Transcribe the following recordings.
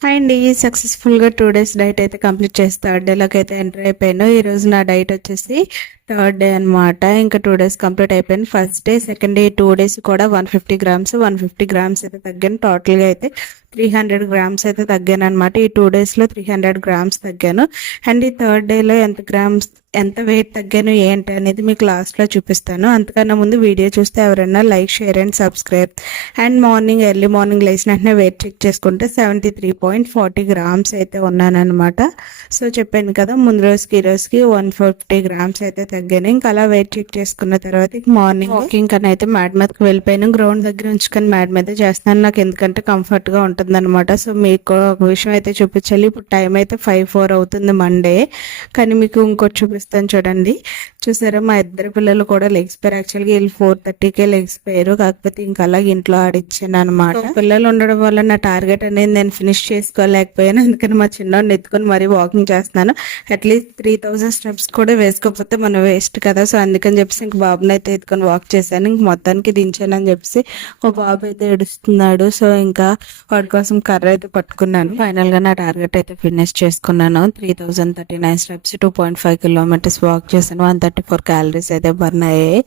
Hi అండి. సక్సెస్ఫుల్గా 2 days diet అయితే కంప్లీట్ చేసి థర్డ్ డేలోకి అయితే ఎంటర్ అయిపోయాను. ఈరోజు నా డైట్ వచ్చేసి థర్డ్ డే అనమాట. ఇంకా 2 days కంప్లీట్ అయిపోయింది. First day second day 2 days కూడా 150 గ్రామ్స్ అయితే తగ్గాను. టోటల్గా అయితే 300 గ్రామ్స్ అయితే తగ్గాను అనమాట. ఈ 2 daysలో 300 గ్రామ్స్ తగ్గాను. అండ్ ఈ థర్డ్ డేలో ఎంత వెయిట్ తగ్గాను ఏంటి అనేది మీకు లాస్ట్లో చూపిస్తాను. అంతకన్నా ముందు వీడియో చూస్తే ఎవరైనా like, share and subscribe. And early morning లేచిన వెంటనే వెయిట్ చెక్ చేసుకుంటే 73.40 గ్రామ్స్ అయితే ఉన్నానమాట. సో చెప్పాను కదా, ముందు రోజుకి ఈ రోజుకి 150 గ్రామ్స్ అయితే తగ్గాను. ఇంకా అలా వెయిట్ చెక్ చేసుకున్న తర్వాత మార్నింగ్ వాకింగ్ కన్నా అయితే మ్యాట్ మీదకి వెళ్ళిపోయాను. గ్రౌండ్ దగ్గర ఉంచుకొని మ్యాట్ మీద చేస్తున్నాను, నాకు ఎందుకంటే కంఫర్ట్గా ఉంటుంది అనమాట. సో మీకు ఒక విషయం అయితే చూపించాలి. ఇప్పుడు టైం అయితే 5:04 అవుతుంది మండే, కానీ మీకు ఇంకోటి చూపిస్తాను చూడండి. చూసారా, మా ఇద్దరు పిల్లలు కూడా లెగ్స్ పోయారు. యాక్చువల్గా వీళ్ళు 4:30కే లెగ్స్ పోయారు, కాకపోతే ఇంకా అలాగే ఇంట్లో ఆడిచ్చాను అనమాట. పిల్లలు ఉండడం వల్ల నా టార్గెట్ అనేది నేను ఫినిష్ చేసుకోలేకపోయాను. అందుకని మా చిన్నోడిని ఎత్తుకొని మరీ వాకింగ్ చేస్తున్నాను. అట్లీస్ట్ 3000 స్టెప్స్ కూడా వేసుకోకపోతే మనం వేస్ట్ కదా. సో అందుకని చెప్పేసి ఇంక బాబుని అయితే ఎత్తుకొని వాక్ చేశాను. ఇంక మొత్తానికి దించాను అని చెప్పేసి మా బాబు అయితే ఏడుస్తున్నాడు. సో ఇంకా వాడి కోసం కర్ర అయితే పట్టుకున్నాను. ఫైనల్ గా నా టార్గెట్ అయితే ఫినిష్ చేసుకున్నాను. 3039 స్టెప్స్, 2.5 కిలోమీటర్స్ వాక్ చేశాను. 134 క్యాలరీస్ అయితే బర్న్ అయ్యాయి.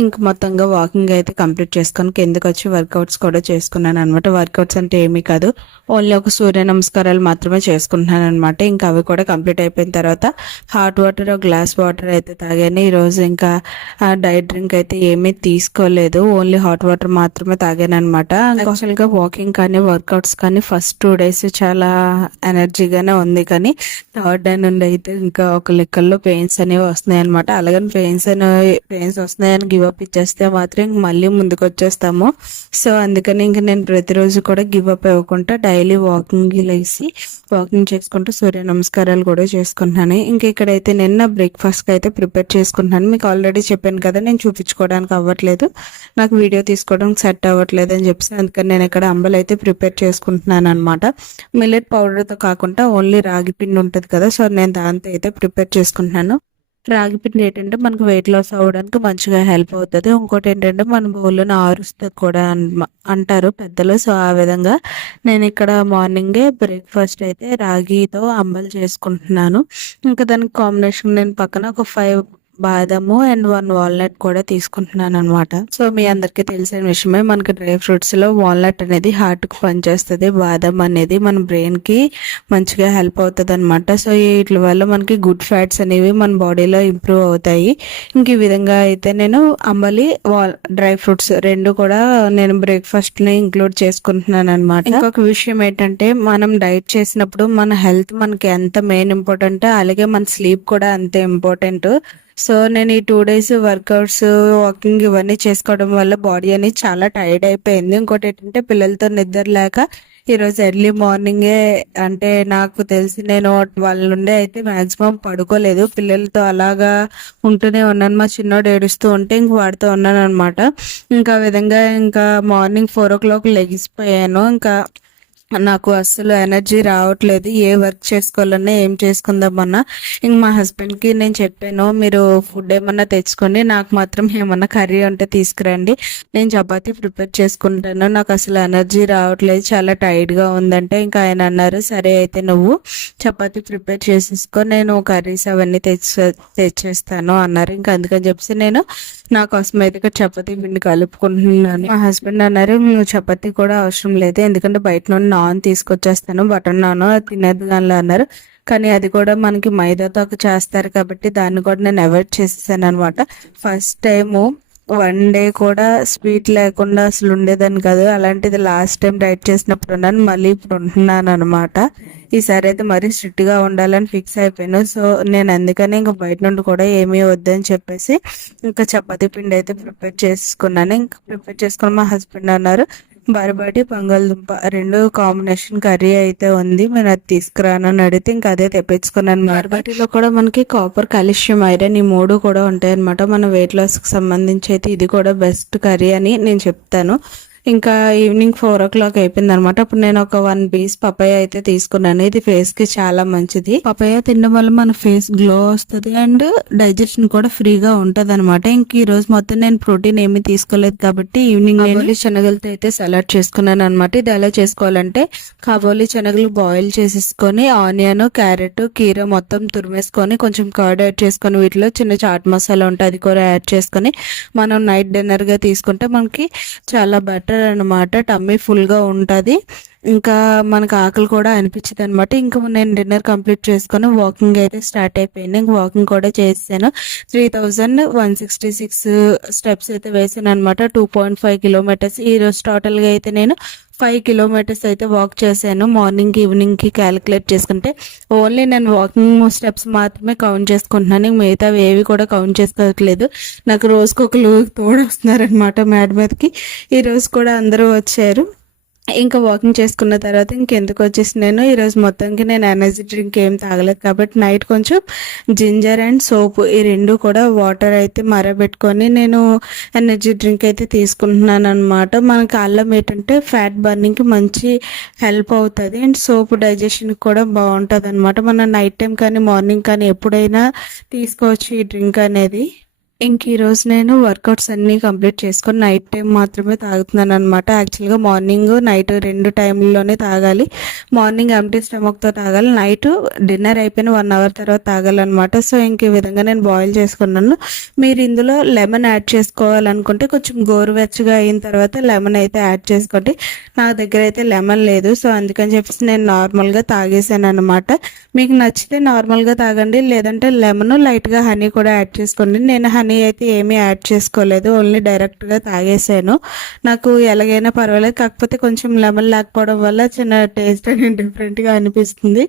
ఇంక మొత్తంగా వాకింగ్ అయితే కంప్లీట్ చేసుకొని కిందకి వచ్చి వర్కౌట్స్ కూడా చేసుకున్నాను అనమాట. వర్కౌట్స్ అంటే ఏమీ కాదు, ఓన్లీ ఒక సూర్య నమస్కారాలు మాత్రమే చేసుకుంటున్నాను అనమాట. ఇంకా అవి కూడా కంప్లీట్ అయిపోయిన తర్వాత హాట్ వాటర్, ఒక గ్లాస్ వాటర్ అయితే తాగాను. ఈరోజు ఇంకా డైట్ డ్రింక్ అయితే ఏమీ తీసుకోలేదు, ఓన్లీ హాట్ వాటర్ మాత్రమే తాగాను అనమాట. యాక్చువల్గా వాకింగ్ కానీ వర్కౌట్స్ కానీ ఫస్ట్ 2 days చాలా ఎనర్జీగానే ఉంది, కానీ థర్డ్ డే నుండి అయితే ఇంకా ఒక లెక్కల్లో పెయిన్స్ అనేవి వస్తున్నాయి అనమాట. అలాగని పెయిన్స్ వస్తున్నాయని గివ్ అప్ ఇచ్చేస్తే మాత్రం ఇంక మళ్ళీ ముందుకు వచ్చేస్తాము. సో అందుకని ఇంకా నేను ప్రతిరోజు కూడా గివ్ అప్ ఇవ్వకుండా డైలీ వాకింగ్ చేసుకుంటూ సూర్య నమస్కారాలు కూడా చేసుకుంటున్నాను. ఇంకా ఇక్కడైతే నిన్న బ్రేక్ఫాస్ట్ అయితే ప్రిపేర్ చేసుకుంటున్నాను. మీకు ఆల్రెడీ చెప్పాను కదా, నేను చూపించుకోవడానికి అవ్వట్లేదు, నాకు వీడియో తీసుకోవడానికి సెట్ అవ్వట్లేదు అని చెప్పి, అందుకని నేను ఇక్కడ అంబలి అయితే ప్రిపేర్ చేసుకుంటున్నాను అనమాట. మిల్లెట్ పౌడర్తో కాకుండా ఓన్లీ రాగి పిండి ఉంటుంది కదా, సో నేను దాంతో అయితే ప్రిపేర్ చేసుకుంటున్నాను. రాగి పిండి ఏంటంటే మనకు వెయిట్ లాస్ అవ్వడానికి మంచిగా హెల్ప్ అవుతుంది. ఇంకోటి ఏంటంటే మన బౌల్లోనే ఆరుస్తుంది కూడా అంటారు పెద్దలు. సో ఆ విధంగా నేను ఇక్కడ మార్నింగే బ్రేక్ఫాస్ట్ అయితే రాగితో అంబలి చేసుకుంటున్నాను. ఇంకా దానికి కాంబినేషన్ నేను పక్కన ఒక 5 బాదము అండ్ 1 వాల్నట్ కూడా తీసుకుంటున్నాను అనమాట. సో మీ అందరికీ తెలిసిన విషయమే, మనకి డ్రై ఫ్రూట్స్ లో వాల్నట్ అనేది హార్ట్ కు పనిచేస్తుంది, బాదం అనేది మన బ్రెయిన్ కి మంచిగా హెల్ప్ అవుతుంది అనమాట. సో వీటి వల్ల మనకి గుడ్ ఫ్యాట్స్ అనేవి మన బాడీలో ఇంప్రూవ్ అవుతాయి. ఇంక ఈ విధంగా అయితే నేను అంబలి, డ్రై ఫ్రూట్స్ రెండు కూడా నేను బ్రేక్ఫాస్ట్ ని ఇంక్లూడ్ చేసుకుంటున్నాను అనమాట. ఇంకొక విషయం ఏంటంటే, మనం డైట్ చేసినప్పుడు మన హెల్త్ మనకి ఎంత మెయిన్ ఇంపార్టెంట్, అలాగే మన స్లీప్ కూడా అంతే ఇంపార్టెంట్. సో నేను ఈ 2 days వర్కౌట్స్, వాకింగ్ ఇవన్నీ చేసుకోవడం వల్ల బాడీ అనేది చాలా టైర్డ్ అయిపోయింది. ఇంకోటి ఏంటంటే, పిల్లలతో నిద్ర లేక ఈరోజు ఎర్లీ మార్నింగే, అంటే నాకు తెలిసి నేను వాళ్ళ నుండి అయితే మాక్సిమం పడుకోలేదు, పిల్లలతో అలాగా ఉంటూనే ఉన్నాను. మా చిన్నోడు ఏడుస్తూ ఉంటే ఇంక వాడితో ఉన్నాను అనమాట. ఇంకా విధంగా ఇంకా మార్నింగ్ 4 o'clock లెగిసిపోయాను. ఇంకా నాకు అస్సలు ఎనర్జీ రావట్లేదు, ఏ వర్క్ చేసుకోవాలన్నా ఏం చేసుకుందామన్నా. ఇంక మా హస్బెండ్కి నేను చెప్పాను, మీరు ఫుడ్ ఏమన్నా తెచ్చుకోండి, నాకు మాత్రం ఏమన్నా కర్రీ ఉంటే తీసుకురండి, నేను చపాతీ ప్రిపేర్ చేసుకుంటాను, నాకు అసలు ఎనర్జీ రావట్లేదు, చాలా టైర్డ్గా ఉందంటే ఇంకా ఆయన అన్నారు, సరే అయితే నువ్వు చపాతీ ప్రిపేర్ చేసేసుకో, నేను కర్రీస్ అవన్నీ తెచ్చేస్తాను అన్నారు. ఇంకా అందుకని చెప్పి నేను నా కోసం అయితే చపాతీ పిండి కలుపుకుంటున్నాను. మా హస్బెండ్ అన్నారు, నువ్వు చపాతీ కూడా అవసరం లేదు, ఎందుకంటే బయట నుండి నాన్ తీసుకొచ్చేస్తాను, బటర్ నాన్ తినేది కానీ అన్నారు. కానీ అది కూడా మనకి మైదాతో చేస్తారు కాబట్టి దాన్ని కూడా నేను అవాయిడ్ చేసేసాను అనమాట. ఫస్ట్ టైము 1 day కూడా స్వీట్ లేకుండా అసలు ఉండేదని కాదు, అలాంటిది లాస్ట్ టైం డైట్ చేసినప్పుడు ఉన్నాను, మళ్ళీ ఇప్పుడు ఉంటున్నాను అనమాట. ఈసారి అయితే మరీ స్ట్రిక్ట్గా ఉండాలని ఫిక్స్ అయిపోయాను. సో నేను అందుకని ఇంకా బయట నుండి కూడా ఏమీ వద్దని చెప్పేసి ఇంకా చపాతీ పిండి అయితే ప్రిపేర్ చేసుకున్నాను. ఇంకా ప్రిపేర్ చేసుకుని మా హస్బెండ్ అన్నారు, బరబటి బంగాళదుంప రెండు కాంబినేషన్ కర్రీ అయితే ఉంది, నేను అది తీసుకురానని అడిగితే ఇంకా అదే తెప్పించుకున్నాను. బరబటిలో కూడా మనకి కాపర్, కాల్షియం, ఐరన్ ఈ 3 కూడా ఉంటాయి అనమాట. మన వెయిట్ లాస్ కి సంబంధించి అయితే ఇది కూడా బెస్ట్ కర్రీ అని నేను చెప్తాను. ఇంకా ఈవినింగ్ 4 o'clock అయిపోయింది అనమాట. అప్పుడు నేను ఒక 1 piece పపాయ అయితే తీసుకున్నాను. ఇది ఫేస్ కి చాలా మంచిది. పపాయ తినడం వల్ల మన ఫేస్ గ్లో వస్తుంది అండ్ డైజెషన్ కూడా ఫ్రీగా ఉంటది అనమాట. ఇంక ఈ రోజు మొత్తం నేను ప్రోటీన్ ఏమీ తీసుకోలేదు కాబట్టి ఈవినింగ్ నేను శనగలతో అయితే సలాడ్ చేసుకున్నాను అనమాట. ఇది ఎలా చేసుకోవాలంటే కాబోలి శనగలు బాయిల్ చేసేసుకొని ఆనియన్, క్యారెట్, కీర మొత్తం తురిమేసుకొని కొంచెం కర్డ్ యాడ్ చేసుకొని వీటిలో చిన్న చాట్ మసాలా ఉంటుంది అది కూడా యాడ్ చేసుకొని మనం నైట్ డిన్నర్ గా తీసుకుంటే మనకి చాలా బెటర్ అనమాట. టమ్మీ ఫుల్ గా ఉంటుంది. ఇంకా మనకు ఆకలి కూడా అనిపించింది అనమాట. ఇంకా నేను డిన్నర్ కంప్లీట్ చేసుకొని వాకింగ్ అయితే స్టార్ట్ అయిపోయింది. ఇంకా వాకింగ్ కూడా చేసాను. 3166 స్టెప్స్ అయితే వేసాను అనమాట. 2.5 kilometers. ఈ రోజు టోటల్ గా అయితే నేను 5 kilometers అయితే వాక్ చేశాను. మార్నింగ్ ఈవినింగ్ కి క్యాలిక్యులేట్ చేసుకుంటే ఓన్లీ నేను వాకింగ్ స్టెప్స్ మాత్రమే కౌంట్ చేసుకుంటున్నాను. మిగతా ఏవి కూడా కౌంట్ చేసుకోవట్లేదు. నాకు రోజుకొకరు తోడు వస్తున్నారనమాట మేడ మీదకి. ఈ రోజు కూడా అందరూ వచ్చారు. ఇంకా వాకింగ్ చేసుకున్న తర్వాత ఇంకెందుకు వచ్చేసి నేను ఈరోజు మొత్తానికి నేను ఎనర్జీ డ్రింక్ ఏం తాగలేదు కాబట్టి నైట్ కొంచెం జింజర్ అండ్ సోప్ ఈ రెండు కూడా వాటర్ అయితే మరబెట్టుకొని నేను ఎనర్జీ డ్రింక్ అయితే తీసుకుంటున్నాను అనమాట. మనకి అల్లం ఏంటంటే ఫ్యాట్ బర్నింగ్కి మంచి హెల్ప్ అవుతుంది అండ్ సోప్ డైజెషన్కి కూడా బాగుంటుంది అనమాట. మనం నైట్ టైం కానీ మార్నింగ్ కానీ ఎప్పుడైనా తీసుకోవచ్చు ఈ డ్రింక్ అనేది. ఇంక ఈరోజు నేను వర్కౌట్స్ అన్నీ కంప్లీట్ చేసుకొని నైట్ టైం మాత్రమే తాగుతున్నాను అనమాట. యాక్చువల్గా మార్నింగ్ నైట్ 2 టైంలోనే తాగాలి. మార్నింగ్ ఎంటీ స్టమక్తో తాగాలి, నైట్ డిన్నర్ అయిపోయిన 1 hour తర్వాత తాగాలన్నమాట. సో ఇంక ఈ విధంగా నేను బాయిల్ చేసుకున్నాను. మీరు ఇందులో లెమన్ యాడ్ చేసుకోవాలనుకుంటే కొంచెం గోరువెచ్చగా అయిన తర్వాత లెమన్ అయితే యాడ్ చేసుకోండి. నా దగ్గర అయితే లెమన్ లేదు, సో అందుకని చెప్పేసి నేను నార్మల్గా తాగేసాను అనమాట. మీకు నచ్చితే నార్మల్గా తాగండి, లేదంటే లెమన్ లైట్గా హనీ కూడా యాడ్ చేసుకోండి. నేను హనీ అయితే ఏమీ యాడ్ చేసుకోలేదు, ఓన్లీ డైరెక్ట్గా తాగేసాను. నాకు ఎలాగైనా పర్వాలేదు, కాకపోతే కొంచెం లెమన్ లేకపోవడం వల్ల చిన్న టేస్ట్ అనేది డిఫరెంట్గా అనిపిస్తుంది.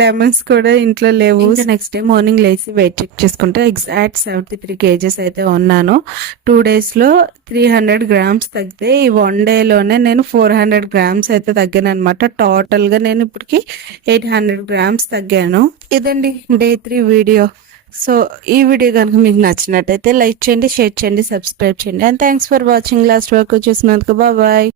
లెమన్స్ కూడా ఇంట్లో లేవు. నెక్స్ట్ డే మార్నింగ్ లేచి వెయిట్ చెక్ చేసుకుంటే ఎగ్జాక్ట్ 73 kgs అయితే ఉన్నాను. 2 daysలో 300 grams తగ్గితే ఈ 1 dayలోనే నేను 400 grams అయితే తగ్గాను అనమాట. టోటల్గా నేను ఇప్పటికి 800 grams తగ్గాను. ఇదండి Day 3 వీడియో. సో ఈ వీడియో కనుక మీకు నచ్చినట్టయితే లైక్ చేయండి, షేర్ చేయండి, సబ్స్క్రైబ్ చేయండి. And thanks for watching. Last వరకు చూసినందుకు బాయ్.